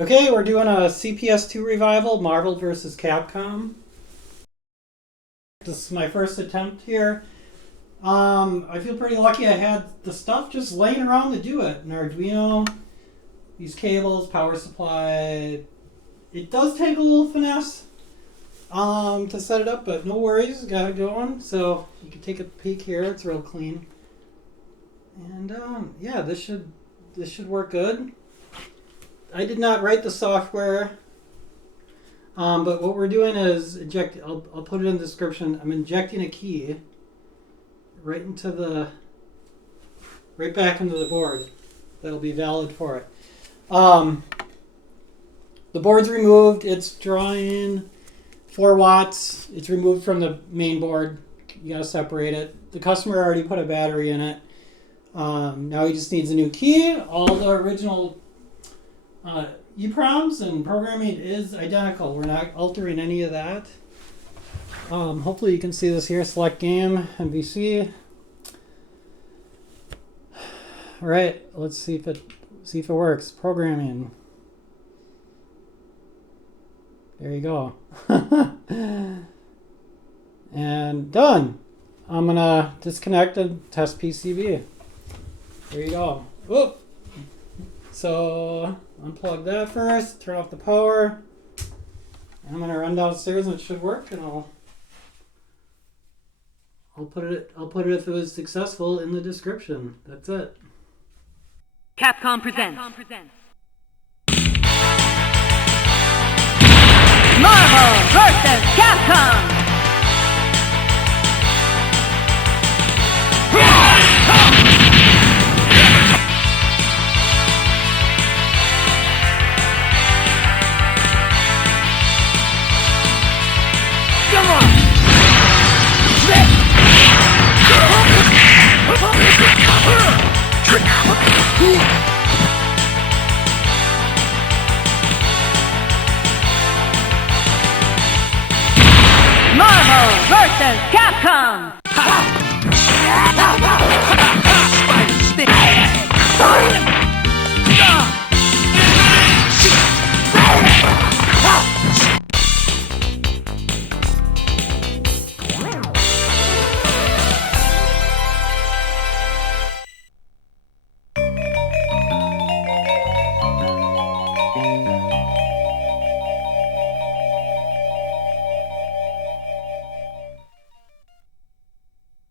Okay, we're doing a CPS2 revival, Marvel VS Capcom. This is my first attempt here. I feel pretty lucky I had the stuff just laying around to do it. An Arduino, these cables, power supply. It does take a little finesse to set it up, but no worries, got it going. So you can take a peek here, it's real clean. And yeah, this should work good. I did not write the software, but what we're doing is inject. I'll put it in the description. I'm injecting a key right back into the board. That'll be valid for it. The board's removed. It's drawing 4 watts. It's removed from the main board. You gotta separate it. The customer already put a battery in it. Now he just needs a new key. All the original EPROMs and programming is identical. We're not altering any of that. Hopefully you can see this here. Select game, MVC. All right, let's see if it works. Programming. There you go. And done. I'm gonna disconnect and test PCB. There you go. Whoop. So unplug that first, turn off the power. And I'm gonna run downstairs and it should work, and I'll put it if it was successful in the description. That's it. Capcom presents Marvel VS Capcom. Come on!